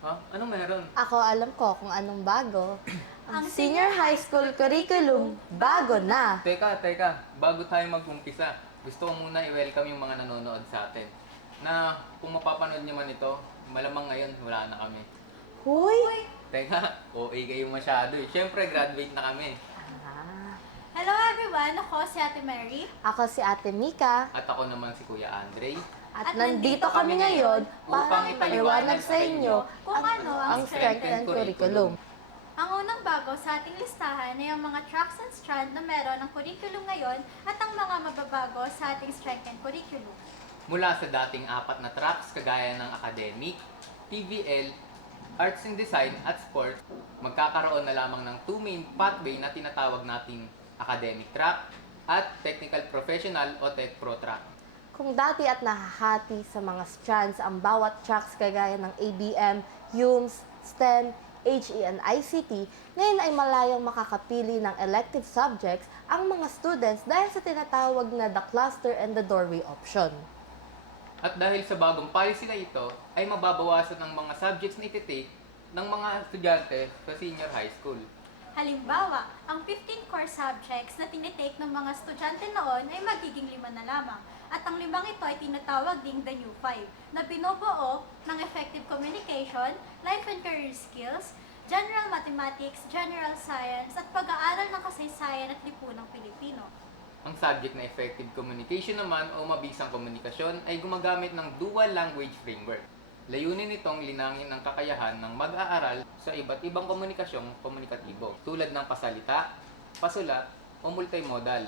Ha? Anong meron? Ako alam ko kung anong bago. Ang Ang senior high school curriculum, bago na! Teka, bago tayo mag-umpisa, gusto ko muna i-welcome yung mga nanonood sa atin. Na kung mapapanood nyo man ito, malamang ngayon wala na kami. Huy! Teka, OA kayo masyado eh. Siyempre, graduate na kami. Ah, Hello everyone! Ako si Ate Mary. ako si Ate Mika. At ako naman si Kuya Andre. At nandito kami ngayon para ipaliwanag sa inyo kung ano ang strength and curriculum. Ang unang bago sa ating listahan ay ang mga tracks and strand na meron ng curriculum ngayon at ang mga mababago sa ating strength and curriculum. Mula sa dating 4 na tracks kagaya ng academic, PVL, arts and design at sports, magkakaroon na lamang ng 2 main pathway na tinatawag nating academic track at technical professional o tech pro track. Kung dati at nahahati sa mga strands ang bawat tracks kagaya ng ABM, UMS, STEM, HE and ICT, ngayon ay malayang makakapili ng elective subjects ang mga students dahil sa tinatawag na the cluster and the doorway option. At dahil sa bagong policy na ito, ay mababawasan ng mga subjects na ititake ng mga estudyante sa senior high school. Halimbawa, ang 15 core subjects na tinitake ng mga estudyante noon ay magiging 5 na lamang. At ang 5 ito ay tinatawag ding the new 5, na binubuo ng effective communication, life and career skills, general mathematics, general science, at pag-aaral ng kasaysayan at lipunang Pilipino. Ang subject na effective communication naman o mabisang komunikasyon ay gumagamit ng dual language framework. Layunin nitong linangin ang kakayahan ng mag-aaral sa iba't ibang komunikasyong komunikatibo tulad ng pasalita, pasulat o multimodal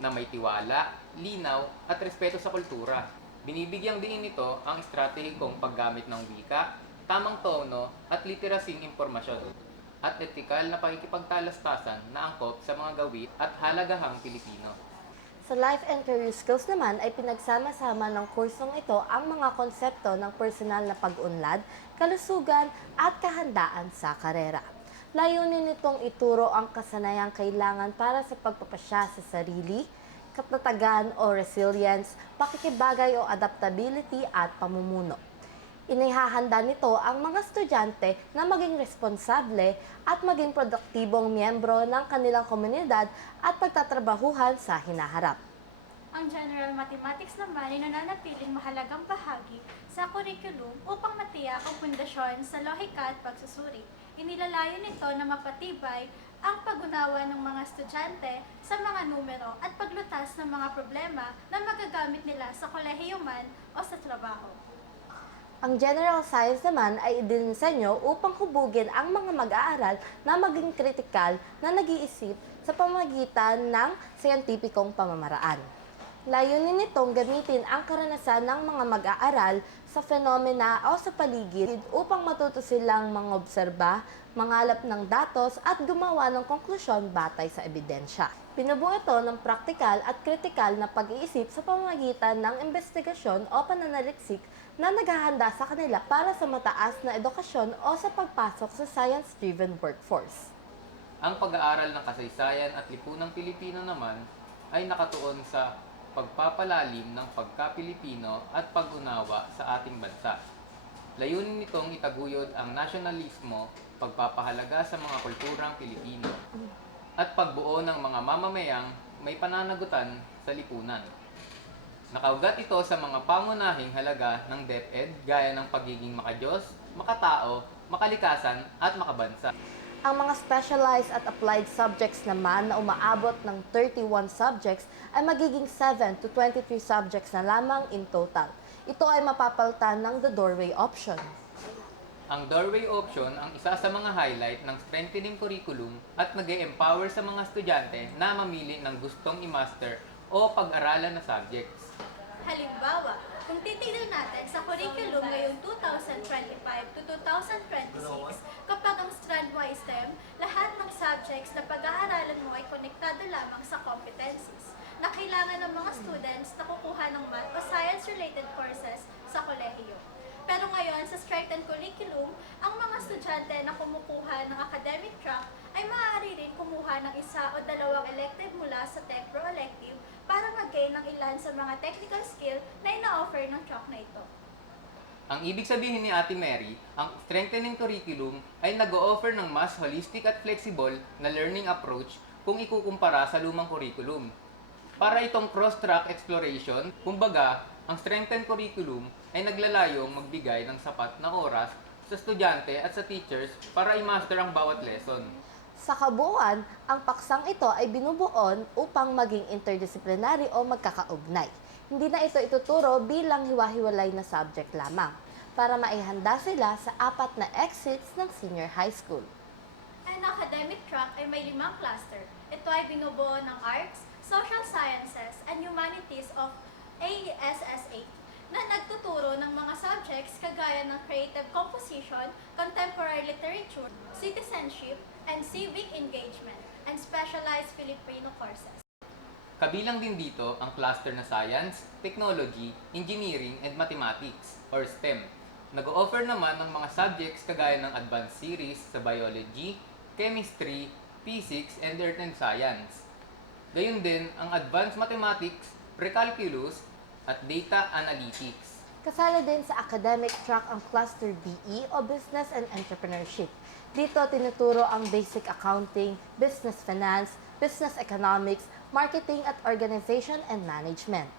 na may tiwala, linaw at respeto sa kultura. Binibigyang diin nito ang estratehikong paggamit ng wika, tamang tono at literasing impormasyon at etikal na pakikipagtalastasan na angkop sa mga gawin at halagahang Pilipino. Sa life and career skills naman ay pinagsama-sama ng kursong ito ang mga konsepto ng personal na pag-unlad, kalusugan at kahandaan sa karera. Layunin nitong ituro ang kasanayang kailangan para sa pagpapasya sa sarili, katatagan o resilience, pakikibagay o adaptability at pamumuno. Inihahanda nito ang mga estudyante na maging responsable at maging produktibong miyembro ng kanilang komunidad at pagtatrabahuhan sa hinaharap. Ang general mathematics naman ay nananatiling mahalagang bahagi sa curriculum upang matiyak ang pundasyon sa lohika at pagsusuri. Inilalayo nito na mapatibay ang pag-unawa ng mga estudyante sa mga numero at paglutas ng mga problema na magagamit nila sa kolehiyo man o sa trabaho. Ang general science naman ay idinisenyo upang hubugin ang mga mag-aaral na maging kritikal na nag-iisip sa pamamagitan ng siyentipikong pamamaraan. Layunin nitong gamitin ang karanasan ng mga mag-aaral sa fenomena o sa paligid upang matuto silang mangobserba, mangalap ng datos at gumawa ng konklusyon batay sa ebidensya. Binubuo ito ng praktikal at kritikal na pag-iisip sa pamamagitan ng investigasyon o pananaliksik na naghahanda sa kanila para sa mataas na edukasyon o sa pagpasok sa science-driven workforce. Ang pag-aaral ng kasaysayan at lipunang Pilipino naman ay nakatuon sa pagpapalalim ng pagka-Pilipino at pag-unawa sa ating bansa. Layunin nitong itaguyod ang nasyonalismo, pagpapahalaga sa mga kulturang Pilipino, at pagbuo ng mga mamamayang may pananagutan sa lipunan. Nakaugat ito sa mga pangunahing halaga ng DepEd gaya ng pagiging makadiyos, makatao, makalikasan at makabansa. Ang mga specialized at applied subjects naman na umaabot ng 31 subjects ay magiging 7 to 23 subjects na lamang in total. Ito ay mapapalitan ng the doorway option. Ang doorway option ang isa sa mga highlight ng strengthening curriculum at nag-e-empower sa mga estudyante na mamili ng gustong i-master o pag-aralan na subjects. Halimbawa, kung titignan natin sa curriculum ngayong 2025 to 2026, kapag ang strand-wise STEM, lahat ng subjects na pag-aaralan mo ay konektado lamang sa competencies na kailangan ng mga students na kukuha ng math o science-related courses sa kolehiyo. Pero ngayon, sa strength and curriculum, ang mga estudyante na kumukuha ng academic track ay maaari rin kumuha ng 1 o 2 elective mula sa Tech Pro elective para mag-gain ng ilan sa mga technical skill na ina-offer ng track na ito. Ang ibig sabihin ni Ate Mary, ang strengthening curriculum ay nag-o-offer ng mas holistic at flexible na learning approach kung ikukumpara sa lumang curriculum. Para itong cross-track exploration, kumbaga, ang strengthened curriculum ay naglalayong magbigay ng sapat na oras sa estudyante at sa teachers para i-master ang bawat lesson. Sa kabuuan, ang paksang ito ay binubuon upang maging interdisciplinary o magkakaugnay. Hindi na ito ituturo bilang hiwa-hiwalay na subject lamang para maihanda sila sa 4 na exits ng senior high school. Ang academic track ay may 5 cluster. Ito ay binubuo ng Arts, Social Sciences, and Humanities of ASS8 na nagtuturo ng mga subjects kagaya ng creative composition, contemporary literature, citizenship, and civic engagement, and specialized Filipino courses. Kabilang din dito ang cluster na Science, Technology, Engineering, and Mathematics or STEM. Nag-o-offer naman ng mga subjects kagaya ng advanced series sa Biology, Chemistry, Physics, and Earth and Science. Gayun din ang Advanced Mathematics, Precalculus, at Data Analytics. Kasali din sa academic track ang Cluster BE o Business and Entrepreneurship. Dito tinuturo ang basic accounting, business finance, business economics, marketing at organization and management.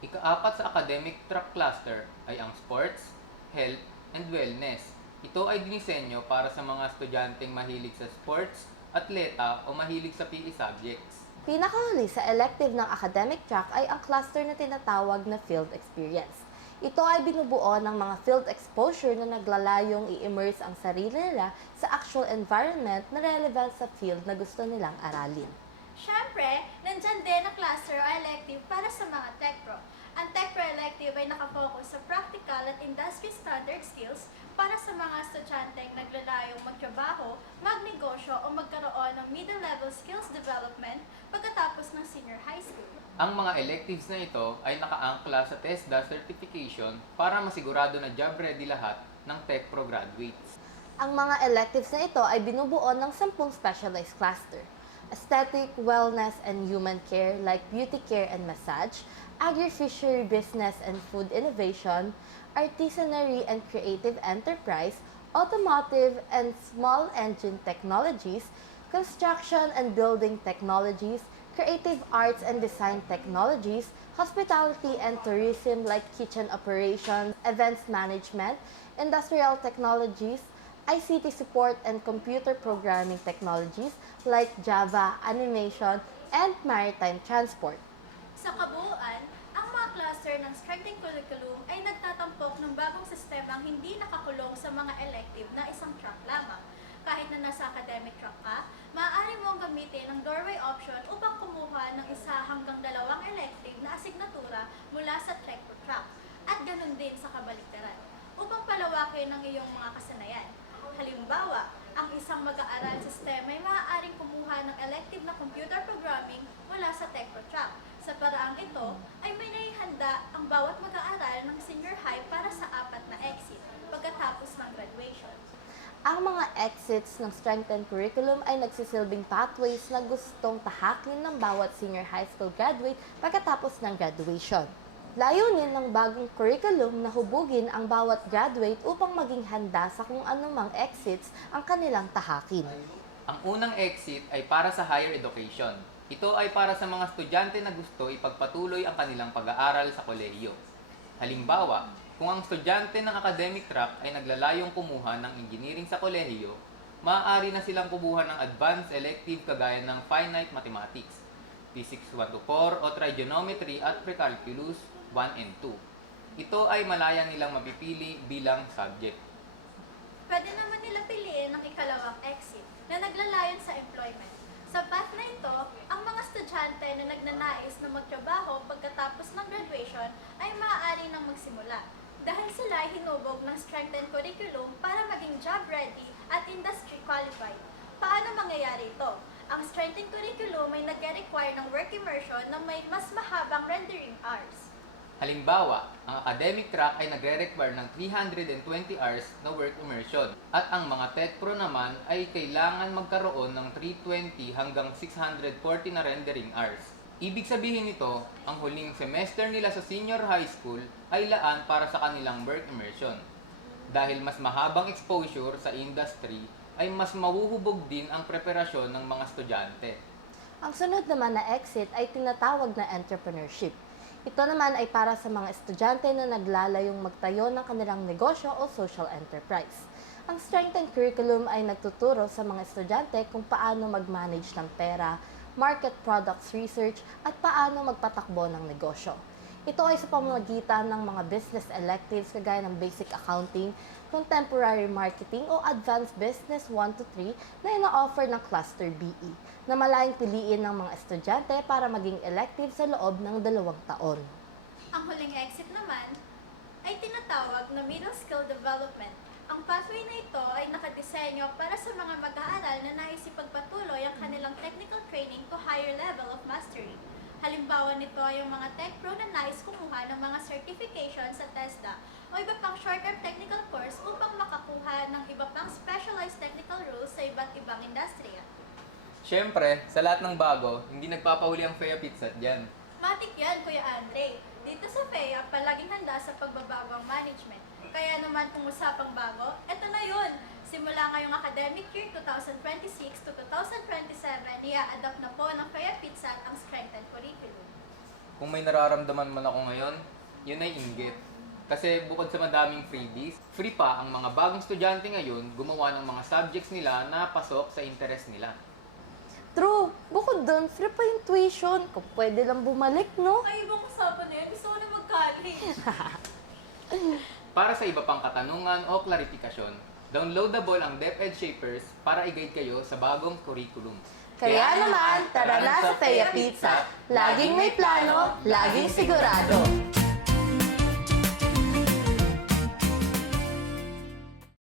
Ika-4 sa academic track cluster ay ang Sports, Health, and Wellness. Ito ay dinisenyo para sa mga estudyanteng mahilig sa sports, atleta o mahilig sa PE subjects. Pinakahuli sa elective ng academic track ay ang cluster na tinatawag na Field Experience. Ito ay binubuo ng mga field exposure na naglalayong i-immerse ang sarili nila sa actual environment na relevant sa field na gusto nilang aralin. Siyempre, nandyan din ang cluster o elective para sa mga Tech Pro. Ang Tech Pro elective ay nakafocus sa practical at industry standard skills para sa mga estudyanteng naglalayong magtrabaho, magnegosyo o magkaroon ng middle-level skills development pagkatapos ng senior high school. Ang mga electives na ito ay nakaangkla sa TESDA certification para masigurado na job-ready lahat ng Tech Pro graduates. Ang mga electives na ito ay binubuo ng 10 specialized cluster. Aesthetic, wellness, and human care like beauty care and massage, agri-fishery business and food innovation, artisanry and creative enterprise, automotive and small engine technologies, construction and building technologies, creative arts and design technologies, hospitality and tourism like kitchen operations, events management, industrial technologies, ICT support and computer programming technologies like Java, animation, and maritime transport. Sa kabuuan, ang mga cluster ng strengthening curriculum ay nagtatampok ng bagong sistemang hindi nakakulong sa mga elective na isang track lamang. Kahit na nasa academic track ka, maaari mong gamitin ang doorway option upang kumuha ng 1 hanggang 2 elective na asignatura mula sa Tech Pro track at ganun din sa kabaliktaran upang palawakin ang iyong mga kasanayan. Halimbawa, ang isang mag-aaral sa STEM ay maaaring kumuha ng elective na computer programming mula sa Tech Pro track. Sa paraang ito ay may naihanda ang bawat mag-aaral ng senior high para sa 4 na exit pagkatapos ng graduation. Ang mga exits ng strengthened curriculum ay nagsisilbing pathways na gustong tahakin ng bawat senior high school graduate pagkatapos ng graduation. Layunin ng bagong curriculum na hubugin ang bawat graduate upang maging handa sa kung anumang exits ang kanilang tahakin. Ang unang exit ay para sa higher education. Ito ay para sa mga estudyante na gusto ipagpatuloy ang kanilang pag-aaral sa kolehiyo. Halimbawa, kung ang estudyante ng academic track ay naglalayong kumuha ng engineering sa kolehiyo, maaari na silang kumuha ng advanced elective kagaya ng finite mathematics, Physics 1-4 o trigonometry at precalculus 1 and 2. Ito ay malaya nilang mapipili bilang subject. Pwede naman nila piliin ang ikalawang exit na naglalayon sa employment. Sa path na ito, ang mga estudyante na nagnanais na magtrabaho pagkatapos ng graduation ay maaari nang magsimula dahil sila ay hinubog ng strengthened curriculum para maging job-ready at industry qualified. Paano mangyayari ito? Ang strengthened curriculum ay nag-require ng work immersion na may mas mahabang rendering hours. Halimbawa, ang academic track ay nagre-require ng 320 hours na work immersion at ang mga Tech Pro naman ay kailangan magkaroon ng 320 hanggang 640 na rendering hours. Ibig sabihin nito, ang huling semester nila sa senior high school ay laan para sa kanilang work immersion. Dahil mas mahabang exposure sa industry, ay mas mahuhubog din ang preparasyon ng mga estudyante. Ang sunod naman na exit ay tinatawag na entrepreneurship. Ito naman ay para sa mga estudyante na naglalayong magtayo ng kanilang negosyo o social enterprise. Ang strengthened curriculum ay nagtuturo sa mga estudyante kung paano mag-manage ng pera, market products research, at paano magpatakbo ng negosyo. Ito ay sa pamamagitan ng mga business electives kagaya ng basic accounting, contemporary marketing o advanced business 1 to 3 na ina-offer ng Cluster BE na malayang piliin ng mga estudyante para maging elective sa loob ng 2 taon. Ang huling exit naman ay tinatawag na middle skill development. Ang pathway na ito ay nakadisenyo para sa mga mag-aaral na nais ipagpatuloy ang kanilang technical training to higher level of mastery. Halimbawa nito ay yung mga tech pro na nais kumuha ng mga certification sa TESDA o iba pang short-term technical course upang makakuha ng iba pang specialized technical rules sa iba't ibang industriya. Siyempre, sa lahat ng bago, hindi nagpapahuli ang FEA Pizza dyan. Matik yan, Kuya Andre. Dito sa FEA, palaging handa sa pagbabago ang management. Kaya naman kung usapang bago, eto na yun! Simula ngayong academic year 2026 to 2027, i-adapt na po ng FEA Pizza ang strengthened curriculum. Kung may nararamdaman man ako ngayon, yun ay inggit. Kasi bukod sa madaming freebies, free pa ang mga bagong estudyante ngayon gumawa ng mga subjects nila na pasok sa interest nila. True! Bukod doon, free pa yung tuition. Kung pwede lang bumalik, no? Ay, ibang usapan na yan. Gusto ko na mag-college. Para sa iba pang katanungan o klarifikasyon, downloadable ang DepEd Shapers para i-guide kayo sa bagong curriculum. Kaya naman, tara na sa FEA Pizza. Laging may plano, laging sigurado.